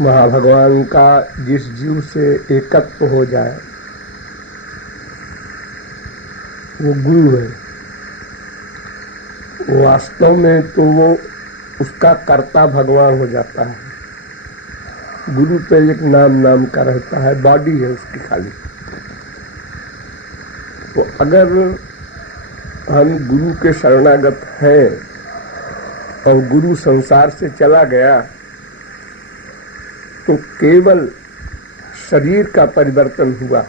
वहाँ भगवान का जिस जीव से एकत्व हो जाए वो गुरु है। वास्तव में तो वो उसका कर्ता भगवान हो जाता है। गुरु तो एक नाम का रहता है, बॉडी है उसकी खाली। तो अगर हम गुरु के शरणागत हैं और गुरु संसार से चला गया तो केवल शरीर का परिवर्तन हुआ।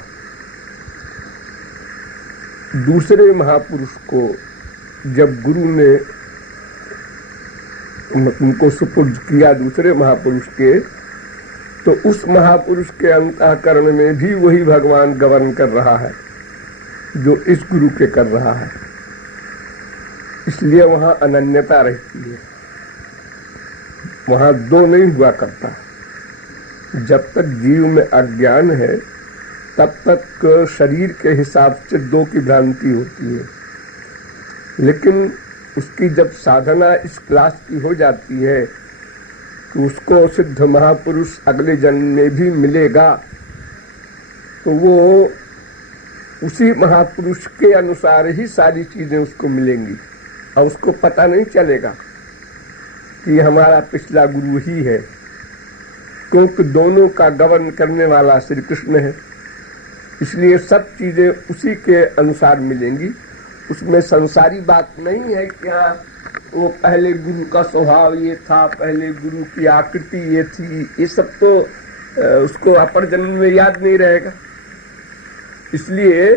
दूसरे महापुरुष को जब गुरु ने उनको सुपुर्द किया दूसरे महापुरुष के, तो उस महापुरुष के अंतःकरण में भी वही भगवान गवर्न कर रहा है जो इस गुरु के कर रहा है। इसलिए वहां अनन्यता रहती है, वहां दो नहीं हुआ करता। जब तक जीव में अज्ञान है तब तक शरीर के हिसाब से दो की भ्रांति होती है, लेकिन उसकी जब साधना इस क्लास की हो जाती है कि उसको सिद्ध महापुरुष अगले जन्म में भी मिलेगा, तो वो उसी महापुरुष के अनुसार ही सारी चीजें उसको मिलेंगी और उसको पता नहीं चलेगा कि हमारा पिछला गुरु ही है, क्योंकि दोनों का गवर्न करने वाला श्री कृष्ण है। इसलिए सब चीजें उसी के अनुसार मिलेंगी। उसमें संसारी बात नहीं है कि हाँ वो पहले गुरु का स्वभाव ये था, पहले गुरु की आकृति ये थी, ये सब तो उसको अपर जन्म में याद नहीं रहेगा। इसलिए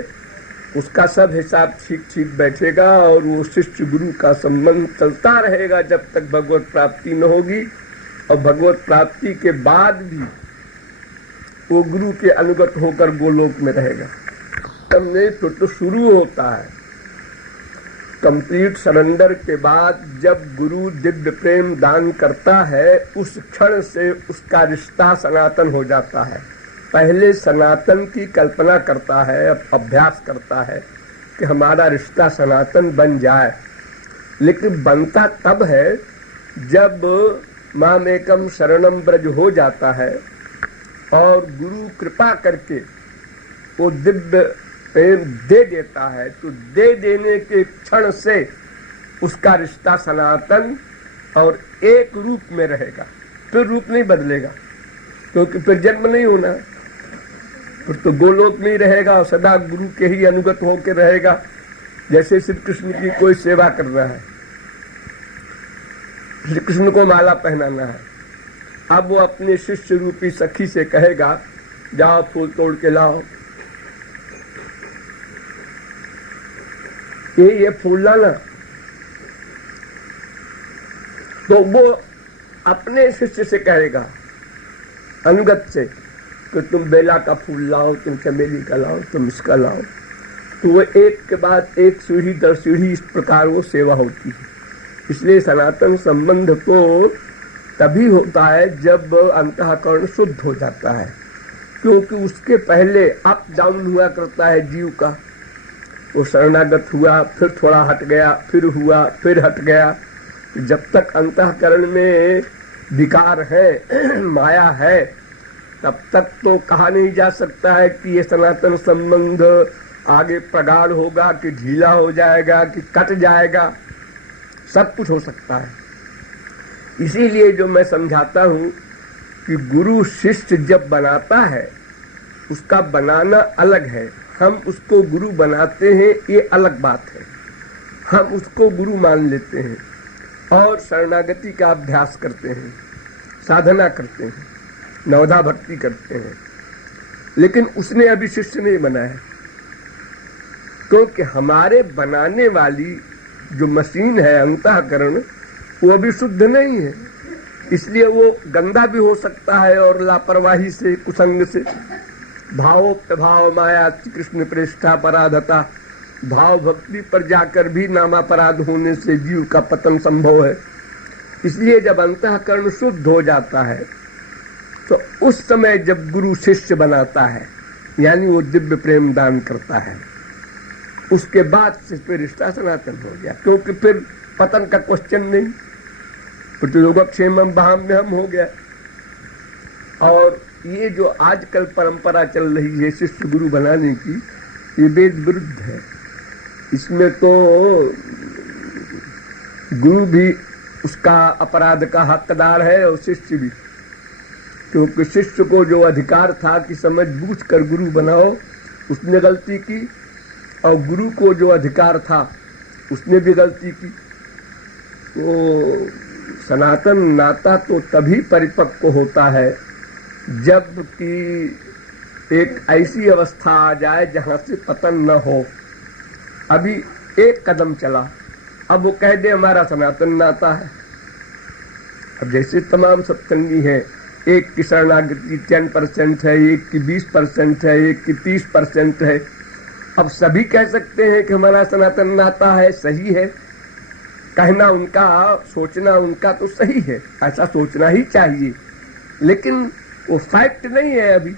उसका सब हिसाब ठीक बैठेगा और वो शिष्य गुरु का संबंध चलता रहेगा जब तक भगवत प्राप्ति न होगी। और भगवत प्राप्ति के बाद भी वो गुरु के अनुगत होकर गोलोक में रहेगा। तब नहीं तो शुरू होता है कंप्लीट सरेंडर के बाद। जब गुरु दिव्य प्रेम दान करता है उस क्षण से उसका रिश्ता सनातन हो जाता है। पहले सनातन की कल्पना करता है, अभ्यास करता है कि हमारा रिश्ता सनातन बन जाए, लेकिन बनता तब है जब मामेकम शरणम ब्रज हो जाता है और गुरु कृपा करके वो दिव्य प्रेम दे देता है। तो दे देने के क्षण से उसका रिश्ता सनातन और एक रूप में रहेगा, फिर रूप नहीं बदलेगा, क्योंकि फिर जन्म नहीं होना, फिर तो गोलोक में ही रहेगा और सदा गुरु के ही अनुगत होकर रहेगा। जैसे श्री कृष्ण की कोई सेवा कर रहा है, श्री कृष्ण को माला पहनाना है, अब वो अपने शिष्य रूपी सखी से कहेगा जाओ फूल तोड़ के लाओ, ये फूल लाना, तो वो अपने शिष्य से कहेगा अनुगत से कि तुम बेला का फूल लाओ, तुम चमेली का लाओ, तुम इसका लाओ। तो वो एक के बाद एक सीढ़ी दर सीढ़ी इस प्रकार वो सेवा होती है। इसलिए सनातन संबंध तो तभी होता है जब अंतःकरण शुद्ध हो जाता है, क्योंकि उसके पहले अप डाउन हुआ करता है जीव का। वो शरणागत हुआ, फिर थोड़ा हट गया, फिर हुआ, फिर हट गया। जब तक अंतःकरण में विकार है, माया है, तब तक तो कहा नहीं जा सकता है कि ये सनातन संबंध आगे प्रगाढ़ होगा कि ढीला हो जाएगा कि कट जाएगा। सब कुछ हो सकता है। इसीलिए जो मैं समझाता हूँ कि गुरु शिष्य जब बनाता है उसका बनाना अलग है, हम उसको गुरु बनाते हैं ये अलग बात है। हम उसको गुरु मान लेते हैं और शरणागति का अभ्यास करते हैं, साधना करते हैं, नवधा भक्ति करते हैं, लेकिन उसने अभी शिष्य नहीं बनाया, क्योंकि हमारे बनाने वाली जो मशीन है अंतःकरण वो अभी शुद्ध नहीं है। इसलिए वो गंदा भी हो सकता है और लापरवाही से, कुसंग से, भावोपभाव माया कृष्ण प्रेष्ठा पराधता, भाव भक्ति पर जाकर भी नामापराध होने से जीव का पतन संभव है। इसलिए जब अंतःकरण शुद्ध हो जाता है तो उस समय जब गुरु शिष्य बनाता है, यानी वो दिव्य प्रेम दान करता है, उसके बाद से फिर रिश्ता सनातन हो गया, क्योंकि फिर पतन का क्वेश्चन नहीं, फिर तो योगक्षेमम बहाम्यहम हो गया। और ये जो आजकल परंपरा चल रही है शिष्य गुरु बनाने की, ये वेद विरुद्ध है। इसमें तो गुरु भी उसका अपराध का हकदार है और शिष्य भी, क्योंकि शिष्य को जो अधिकार था कि समझ बूझ कर गुरु बनाओ, उसने गलती की, और गुरु को जो अधिकार था उसने भी गलती की। तो सनातन नाता तो तभी परिपक्व होता है जब कि एक ऐसी अवस्था आ जाए जहां से पतन न हो। अभी एक कदम चला, अब वो कह दे हमारा सनातन नाता है। अब जैसे तमाम सत्संगी हैं, एक की शरणागति 10% है, एक की 20% है, एक की 30% है। अब सभी कह सकते हैं कि हमारा सनातन नाता है, सही है। कहना उनका, सोचना उनका तो सही है, ऐसा सोचना ही चाहिए, लेकिन वो फैक्ट नहीं है अभी,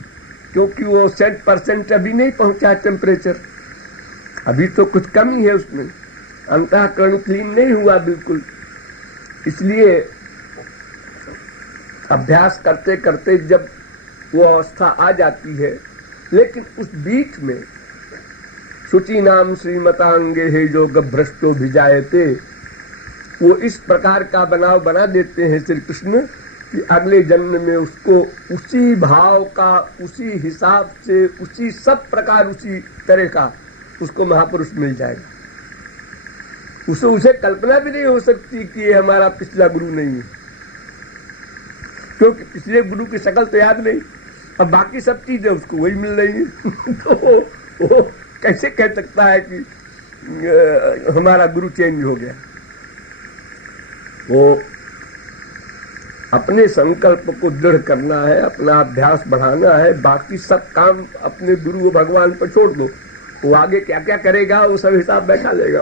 क्योंकि वो 100% अभी नहीं पहुंचा टेम्परेचर, अभी तो कुछ कमी है उसमें, अंतःकरण क्लीन नहीं हुआ बिल्कुल। इसलिए अभ्यास करते करते जब वो अवस्था आ जाती है, लेकिन उस बीच में शुचि नाम श्रीमतांगे है जो गभ्रष्टो भिजायते, वो इस प्रकार का बनाव बना देते हैं श्री कृष्ण कि अगले जन्म में उसको उसी भाव का, उसी हिसाब से, उसी सब प्रकार, उसी तरह का उसको महापुरुष मिल जाएगा। उसे कल्पना भी नहीं हो सकती कि ये हमारा पिछला गुरु नहीं है, क्योंकि पिछले गुरु की शक्ल तो याद नहीं, अब बाकी सब चीजें उसको वही मिल रही है। तो वो कैसे कह सकता है कि हमारा गुरु चेंज हो गया। वो अपने संकल्प को दृढ़ करना है, अपना अभ्यास बढ़ाना है, बाकी सब काम अपने गुरु भगवान पर छोड़ दो। वो आगे क्या क्या करेगा वो सब हिसाब बैठा लेगा।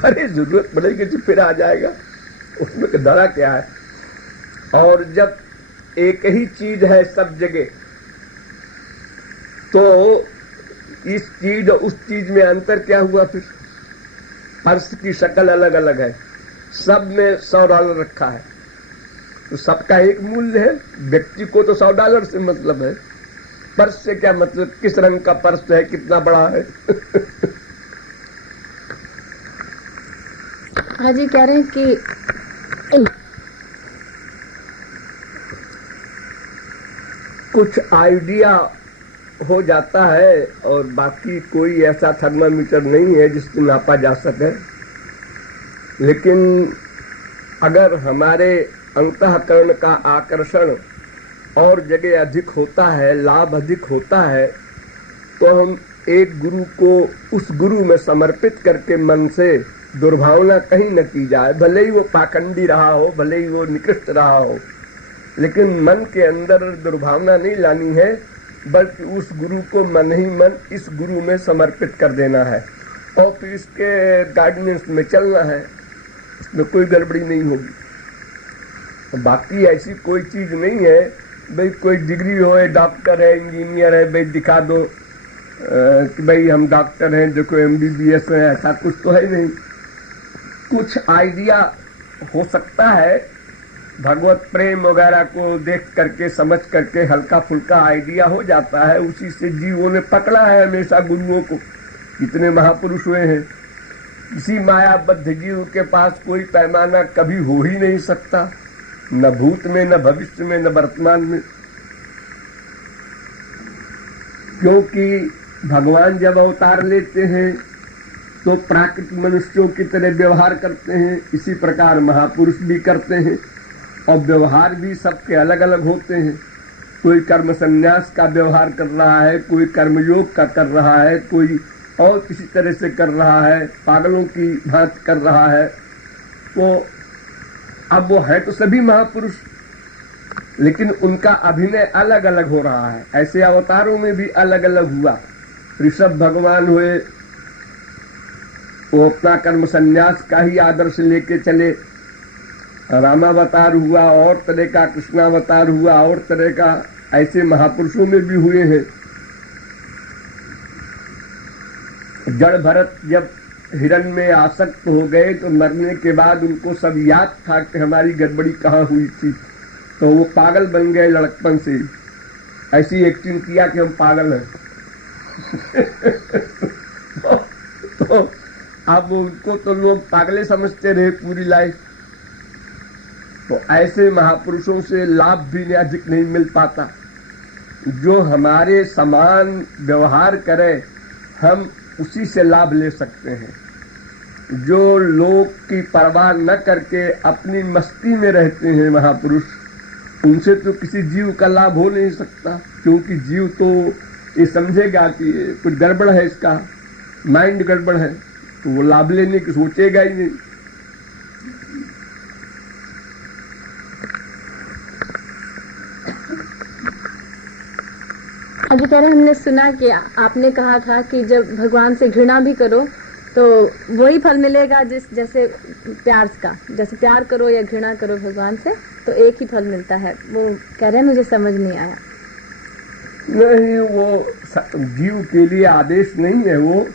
अरे जरूरत पड़ेगी तो फिर आ जाएगा, उसमें डरा क्या है। और जब एक ही चीज है सब जगह, तो इस चीज और उस चीज में अंतर क्या हुआ फिर? पर्स की शक्ल अलग अलग है, सब में $100 रखा है, तो सबका एक मूल्य है। व्यक्ति को तो $100 से मतलब है, पर्स से क्या मतलब, किस रंग का पर्स है, कितना बड़ा है। हाजी कह रहे हैं कि कुछ आइडिया हो जाता है और बाकी कोई ऐसा थर्मामीटर नहीं है जिससे नापा जा सके। लेकिन अगर हमारे अंतःकरण का आकर्षण और जगह अधिक होता है, लाभ अधिक होता है, तो हम एक गुरु को उस गुरु में समर्पित करके मन से दुर्भावना कहीं न की जाए, भले ही वो पाखंडी रहा हो, भले ही वो निकृष्ट रहा हो, लेकिन मन के अंदर दुर्भावना नहीं लानी है, बल्कि उस गुरु को मन ही मन इस गुरु में समर्पित कर देना है और फिर इसके गाइडेंस में चलना है, उसमें कोई गड़बड़ी नहीं होगी। बाकी ऐसी कोई चीज नहीं है भाई कोई डिग्री हो, डॉक्टर है, इंजीनियर है, भाई दिखा दो कि भाई हम डॉक्टर हैं, देखो MBBS है, ऐसा कुछ तो है नहीं। कुछ आइडिया हो सकता है, भगवत प्रेम वगैरह को देख करके, समझ करके हल्का फुल्का आइडिया हो जाता है, उसी से जीवों ने पकड़ा है हमेशा गुरुओं को। कितने महापुरुष हुए हैं, किसी मायाबद्ध जीव के पास कोई पैमाना कभी हो ही नहीं सकता, न भूत में, न भविष्य में, न वर्तमान में, क्योंकि भगवान जब अवतार लेते हैं तो प्राकृतिक मनुष्यों की तरह व्यवहार करते हैं, इसी प्रकार महापुरुष भी करते हैं और व्यवहार भी सबके अलग अलग होते हैं। कोई कर्म संन्यास का व्यवहार कर रहा है, कोई कर्मयोग का कर रहा है, कोई और किसी तरह से कर रहा है, पागलों की भांति कर रहा है। तो अब वो है तो सभी महापुरुष, लेकिन उनका अभिनय अलग अलग हो रहा है। ऐसे अवतारों में भी अलग अलग हुआ। ऋषभ भगवान हुए, वो अपना कर्म संन्यास का ही आदर्श लेके चले। रामावतार हुआ और तरह का, कृष्णावतार हुआ और तरह का, ऐसे महापुरुषों में भी हुए हैं। जड़ भरत जब हिरण में आसक्त हो गए तो मरने के बाद उनको सब याद था कि हमारी गड़बड़ी कहाँ हुई थी, तो वो पागल बन गए लड़कपन से, ऐसी एक्टिंग किया कि हम पागल हैं। तो अब उनको तो लोग पागले समझते रहे पूरी लाइफ। तो ऐसे महापुरुषों से लाभ भी अधिक नहीं मिल पाता। जो हमारे समान व्यवहार करे हम उसी से लाभ ले सकते हैं। जो लोग की परवाह न करके अपनी मस्ती में रहते हैं महापुरुष, उनसे तो किसी जीव का लाभ हो नहीं सकता, क्योंकि जीव तो ये समझेगा कि कुछ गड़बड़ है, इसका माइंड गड़बड़ है, तो वो लाभ लेने की सोचेगा ही नहीं। अभी कह रहे हमने सुना कि आपने कहा था कि जब भगवान से घृणा भी करो तो वही फल मिलेगा जैसे प्यार का, जैसे प्यार करो या घृणा करो भगवान से तो एक ही फल मिलता है। वो कह रहे हैं मुझे समझ नहीं आया। नहीं, वो जीव के लिए आदेश नहीं है। वो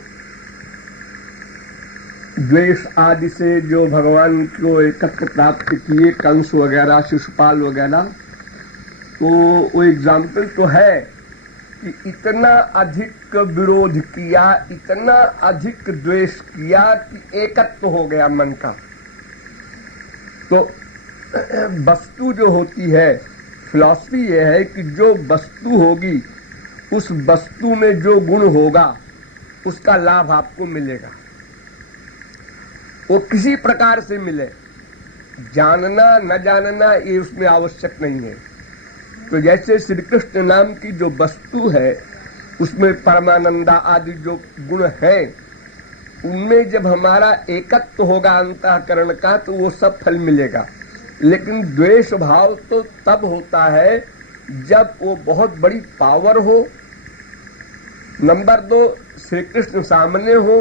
द्वेष आदि से जो भगवान को एकत्र प्राप्त किए, कंस वगैरह, शिशुपाल वगैरह, तो वो एग्जाम्पल तो है कि इतना अधिक विरोध किया, इतना अधिक द्वेष किया कि एकत्व हो गया मन का। तो वस्तु जो होती है, फिलॉसफी ये है कि जो वस्तु होगी उस वस्तु में जो गुण होगा उसका लाभ आपको मिलेगा। वो किसी प्रकार से मिले, जानना न जानना ये उसमें आवश्यक नहीं है। तो जैसे श्री कृष्ण नाम की जो वस्तु है उसमें परमानंदा आदि जो गुण है, उनमें जब हमारा एकत्व होगा अंतःकरण का तो वो सब फल मिलेगा। लेकिन द्वेष भाव तो तब होता है जब वो बहुत बड़ी पावर हो, नंबर 2 श्री कृष्ण सामने हो,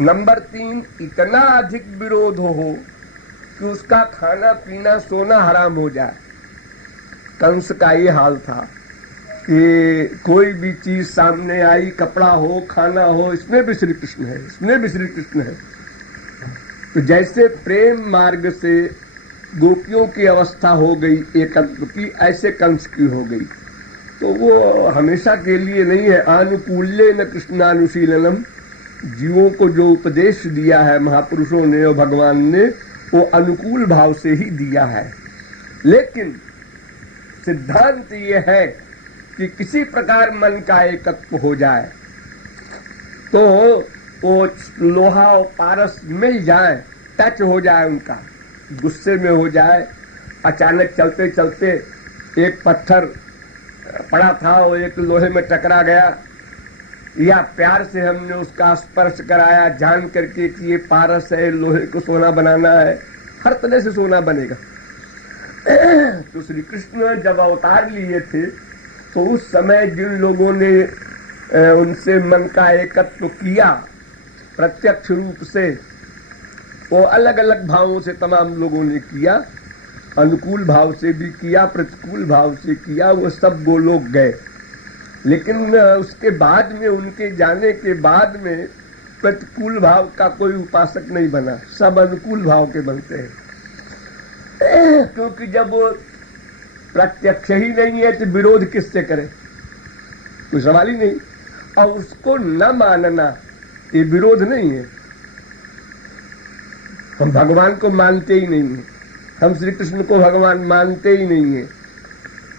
नंबर 3 इतना अधिक विरोध हो कि उसका खाना पीना सोना हराम हो जाए। कंस का ये हाल था कि कोई भी चीज सामने आई, कपड़ा हो, खाना हो, इसमें भी श्री कृष्ण है, इसमें भी श्री कृष्ण है। तो जैसे प्रेम मार्ग से गोपियों की अवस्था हो गई एकत्व की, ऐसे कंस की हो गई। तो वो हमेशा के लिए नहीं है। अनुकूल्य न कृष्णानुशीलनम, जीवों को जो उपदेश दिया है महापुरुषों ने और भगवान ने, वो अनुकूल भाव से ही दिया है। लेकिन सिद्धांत ये है कि किसी प्रकार मन का एकत्व हो जाए तो वो लोहा और पारस मिल जाए, टच हो जाए, उनका गुस्से में हो जाए। अचानक चलते चलते एक पत्थर पड़ा था, वो एक लोहे में टकरा गया, या प्यार से हमने उसका स्पर्श कराया जान करके कि ये पारस है, लोहे को सोना बनाना है, हर तरह से सोना बनेगा। तो श्री कृष्ण जब अवतार लिए थे तो उस समय जिन लोगों ने उनसे मन का एकत्व किया प्रत्यक्ष रूप से, वो अलग अलग भावों से तमाम लोगों ने किया। अनुकूल भाव से भी किया, प्रतिकूल भाव से किया, वो सब गोलोक गए। लेकिन उसके बाद में, उनके जाने के बाद में प्रतिकूल भाव का कोई उपासक नहीं बना, सब अनुकूल भाव के बनते हैं। क्योंकि जब वो प्रत्यक्ष ही नहीं है तो विरोध किससे करे, कोई सवाल ही नहीं। और उसको न मानना ये विरोध नहीं है। हम भगवान को मानते ही नहीं है, हम श्री कृष्ण को भगवान मानते ही नहीं है,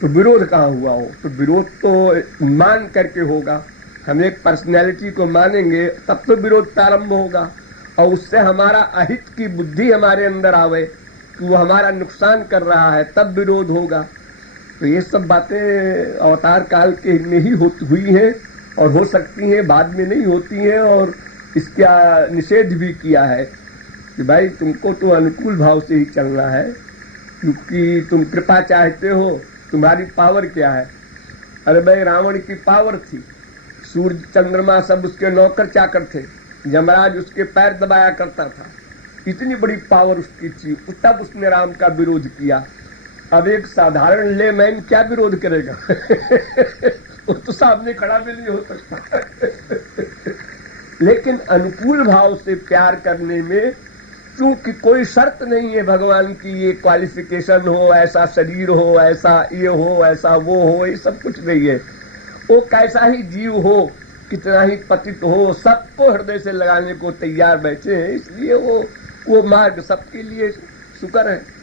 तो विरोध कहाँ हुआ हो? तो विरोध तो मान करके होगा। हम एक पर्सनैलिटी को मानेंगे तब तो विरोध प्रारंभ होगा, और उससे हमारा अहित की बुद्धि हमारे अंदर आवे कि वो हमारा नुकसान कर रहा है, तब विरोध होगा। तो ये सब बातें अवतार काल के में ही हुई हैं और हो सकती हैं, बाद में नहीं होती हैं। और इसका निषेध भी किया है कि भाई तुमको तो अनुकूल भाव से ही चलना है, क्योंकि तुम कृपा चाहते हो। तुम्हारी पावर क्या है? अरे भाई रावण की पावर थी, सूर्य चंद्रमा सब उसके नौकर चाकर थे, यमराज उसके पैर दबाया करता था, इतनी बड़ी पावर उसकी थी, तब उसने राम का विरोध किया। अब एक साधारण लेमैन क्या विरोध करेगा? वो तो सामने खड़ा भी नहीं हो सकता। लेकिन अनुकूल भाव से प्यार करने में चूंकि कोई शर्त नहीं है भगवान की, ये क्वालिफिकेशन हो, ऐसा शरीर हो, ऐसा ये हो, ऐसा वो हो, ये सब कुछ नहीं है। वो कैसा ही जीव हो, कितना ही पतित हो, सबको हृदय से लगाने को तैयार बैठे हैं। इसलिए वो मार्ग सबके लिए सुकर है।